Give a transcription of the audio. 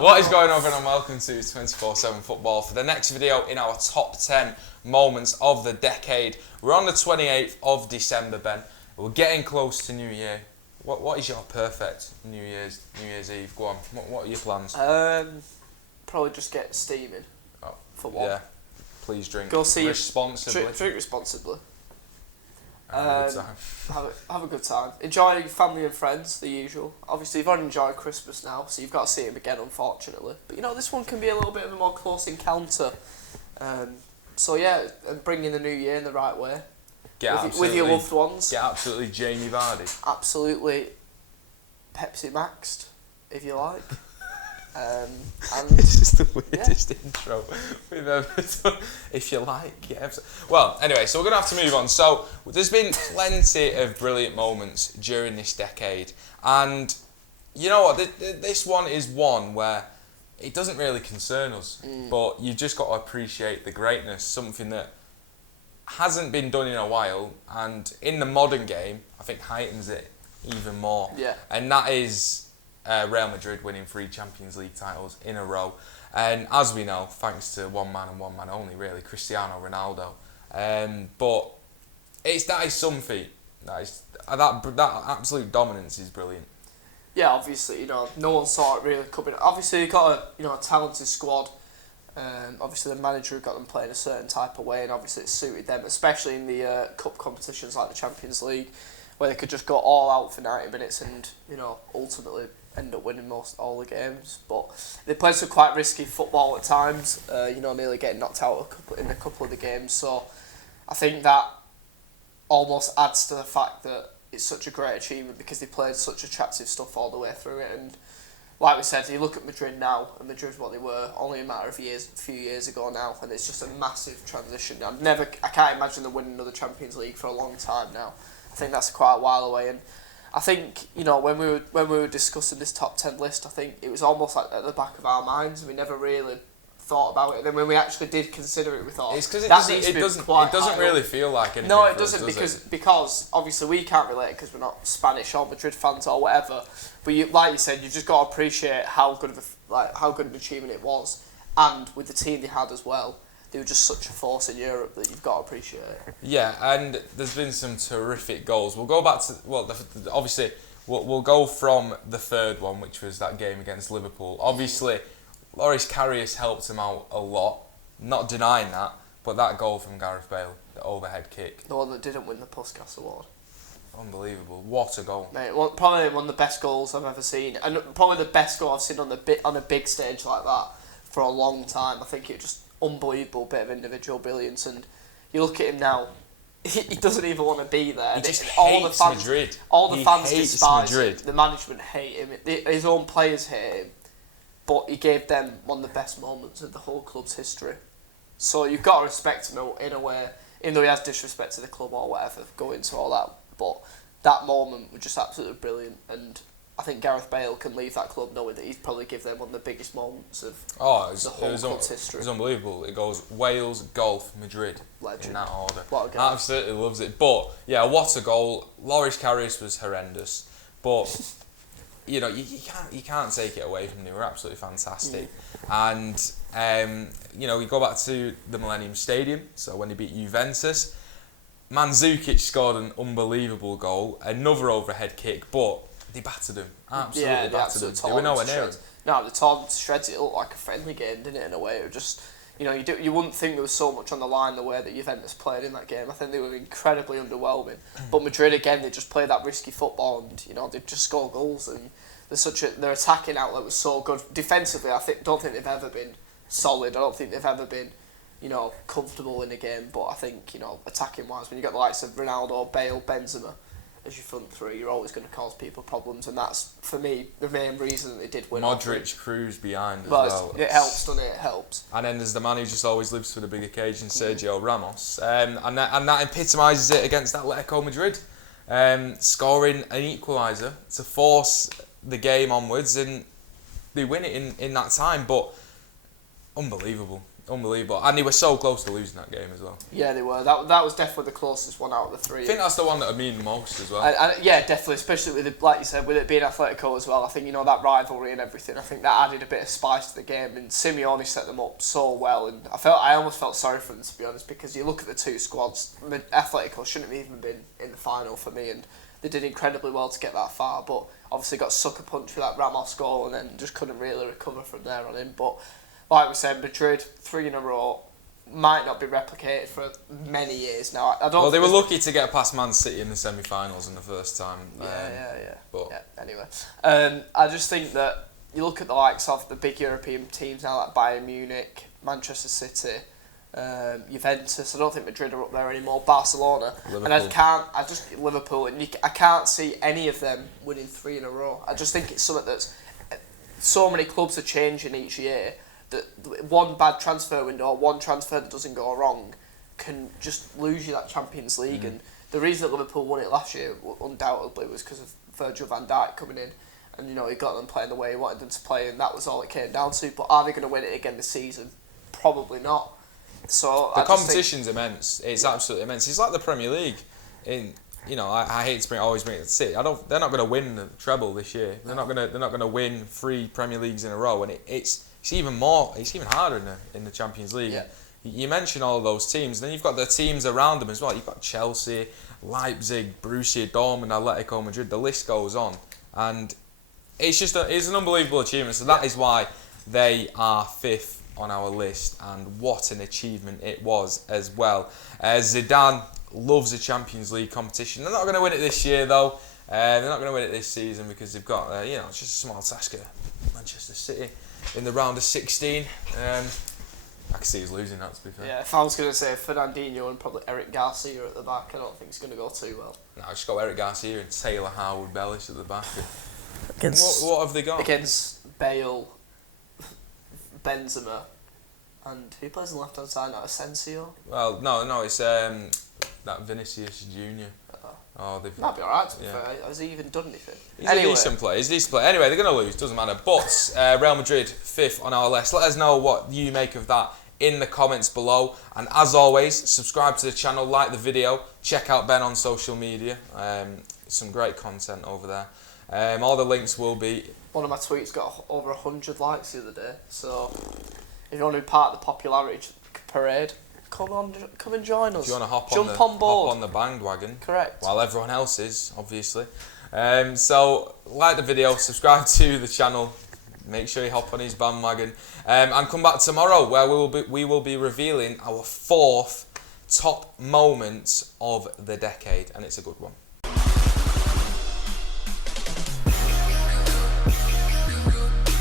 What is going on, everyone, and welcome to 24/7 Football for the next video in our top 10 moments of the decade. We're on the 28th of December, Ben. We're getting close to New Year. What is your perfect New Year's Eve? Go on. What are your plans? Probably just get steaming. For one. Yeah. Please drink Go see responsibly. Drink responsibly. Have a good time. Have a good time. Enjoy your family and friends, the usual. Obviously, you've already enjoyed Christmas now, so you've got to see him again, unfortunately. But this one can be a little bit of a more close encounter. So yeah, and bring in the new year in the right way. With your loved ones. Get absolutely Jamie Vardy. Absolutely Pepsi Maxed, if you like. And this is the weirdest intro we've ever done. If you like, yeah. Well, anyway, so we're going to have to move on. So there's been plenty of brilliant moments during this decade. And you know what? This one is one where it doesn't really concern us. But you've just got to appreciate the greatness. Something that hasn't been done in a while. And in the modern game, I think heightens it even more. Yeah. And that is Real Madrid winning 3 Champions League titles in a row, and as we know, thanks to one man and one man only, really, Cristiano Ronaldo. But that is some feat. That absolute dominance is brilliant. Yeah, obviously, no one saw it really coming. Obviously, you've got a talented squad. Obviously, the manager got them playing a certain type of way, and obviously it suited them, especially in the cup competitions like the Champions League, where they could just go all out for 90 minutes and ultimately end up winning all the games. But they played some quite risky football at times, nearly getting knocked out in a couple of the games. So I think that almost adds to the fact that it's such a great achievement because they played such attractive stuff all the way through it. And like we said, you look at Madrid now, and Madrid's what they were only a matter of a few years ago now, and it's just a massive transition. I can't imagine them winning another Champions League for a long time now. I think that's quite a while away, and I think when we were discussing this top 10 list, I think it was almost like at the back of our minds, and we never really thought about it. And then when we actually did consider it, we thought it's because it doesn't really feel like anything. No, it doesn't, because obviously we can't relate because we're not Spanish or Madrid fans or whatever. But like you said, you've just got to appreciate how good an achievement it was, and with the team they had as well. They were just such a force in Europe that you've got to appreciate it. Yeah, and there's been some terrific goals. We'll go back to obviously we'll go from the third one, which was that game against Liverpool. Obviously, Loris Karius helped him out a lot. Not denying that, but that goal from Gareth Bale, the overhead kick, the one that didn't win the Puskas Award. Unbelievable! What a goal, mate! Probably one of the best goals I've ever seen, and probably the best goal I've seen on a big stage like that for a long time. I think it just unbelievable bit of individual brilliance, and you look at him now, he doesn't even want to be there. He just hates Madrid. All the fans despise Madrid. Him. The management hate him. His own players hate him. But he gave them one of the best moments of the whole club's history. So you've got to respect him in a way, even though he has disrespect to the club or whatever, go into all that. But that moment was just absolutely brilliant, and I think Gareth Bale can leave that club knowing that he's probably give them one of the biggest moments of the whole club's history. It was unbelievable. It goes Wales, golf, Madrid. Legend. In that order. What a guy. Absolutely loves it. But yeah, what a goal. Loris Karius was horrendous, but you can't take it away from him. They were absolutely fantastic. And we go back to the Millennium Stadium. So when he beat Juventus, Mandzukic scored an unbelievable goal, another overhead kick, but they battered him. Absolutely battered him. They were nowhere near him. No, they tore them to shreds. It looked like a friendly game, didn't it, in a way? It was just, you wouldn't think there was so much on the line the way that Juventus played in that game. I think they were incredibly underwhelming. But Madrid, again, they just played that risky football, and, they just score goals, and their attacking outlet was so good. Defensively, don't think they've ever been solid. I don't think they've ever been, comfortable in a game. But I think, attacking-wise, when you got the likes of Ronaldo, Bale, Benzema as your front three, you're always going to cause people problems, and that's, for me, the main reason that they did win. Modric cruise behind as well. It helps, doesn't it? It helps. And then there's the man who just always lives for the big occasion, Sergio Ramos, and that epitomises it against Atletico Madrid, scoring an equaliser to force the game onwards, and they win it in that time. But unbelievable. Unbelievable. And they were so close to losing that game as well. Yeah, they were. That was definitely the closest one out of the three. I think that's the one that would mean most as well. And yeah, definitely, especially with it, like you said, with it being Atletico as well. I think, you know, that rivalry and everything, I think that added a bit of spice to the game, and Simeone set them up so well, and I almost felt sorry for them, to be honest, because you look at the two squads, Atletico shouldn't have even been in the final for me, and they did incredibly well to get that far, but obviously got sucker punched for that Ramos goal and then just couldn't really recover from there on in. But like we said, Madrid, 3 in a row, might not be replicated for many years now. I don't. Well, they were lucky to get past Man City in the semi-finals in the first time. Yeah. But yeah. Anyway, I just think that you look at the likes of the big European teams now, like Bayern Munich, Manchester City, Juventus. I don't think Madrid are up there anymore. Barcelona, Liverpool. and Liverpool, and I can't see any of them winning 3 in a row. I just think it's something that's so many clubs are changing each year. That one bad transfer window or one transfer that doesn't go wrong can just lose you that Champions League. And the reason that Liverpool won it last year, undoubtedly, was because of Virgil van Dijk coming in, and you know, he got them playing the way he wanted them to play, and that was all it came down to. But are they going to win it again this season? Probably not. So the competition's immense. It's absolutely immense. It's like the Premier League. I hate to always bring it to City. They're not going to win the treble this year. They're not going to win 3 Premier Leagues in a row, and it's even more. It's even harder in the Champions League. Yeah. You mention all of those teams, then you've got the teams around them as well. You've got Chelsea, Leipzig, Borussia Dortmund, Atletico Madrid. The list goes on, and it's an unbelievable achievement. So that is why they are 5th on our list, and what an achievement it was as well. Zidane loves the Champions League competition. They're not going to win it this year though. They're not going to win it this season because they've got it's just a small task of Manchester City in the round of 16. I can see us losing that, to be fair. Yeah, if I was going to say Fernandinho and probably Eric Garcia at the back, I don't think it's going to go too well. No, just got Eric Garcia and Taylor Howard-Bellis at the back. What have they got? Against Bale, Benzema, and who plays on the left-hand side now? Asensio? Well, no, it's that Vinicius Junior. That'd be alright, to be fair. Has he even done anything? He's a decent player. Anyway, they're going to lose, doesn't matter. But Real Madrid, 5th on our list. Let us know what you make of that in the comments below. And as always, subscribe to the channel, like the video, check out Ben on social media. Some great content over there. All the links will be... One of my tweets got over 100 likes the other day. So if you want to be part of the popularity parade, come and join us. If you want to Jump on board. Hop on the bandwagon. Correct. While everyone else is, obviously. So, like the video, subscribe to the channel, make sure you hop on his bandwagon, and come back tomorrow where we will be revealing our 4th top moment of the decade, and it's a good one.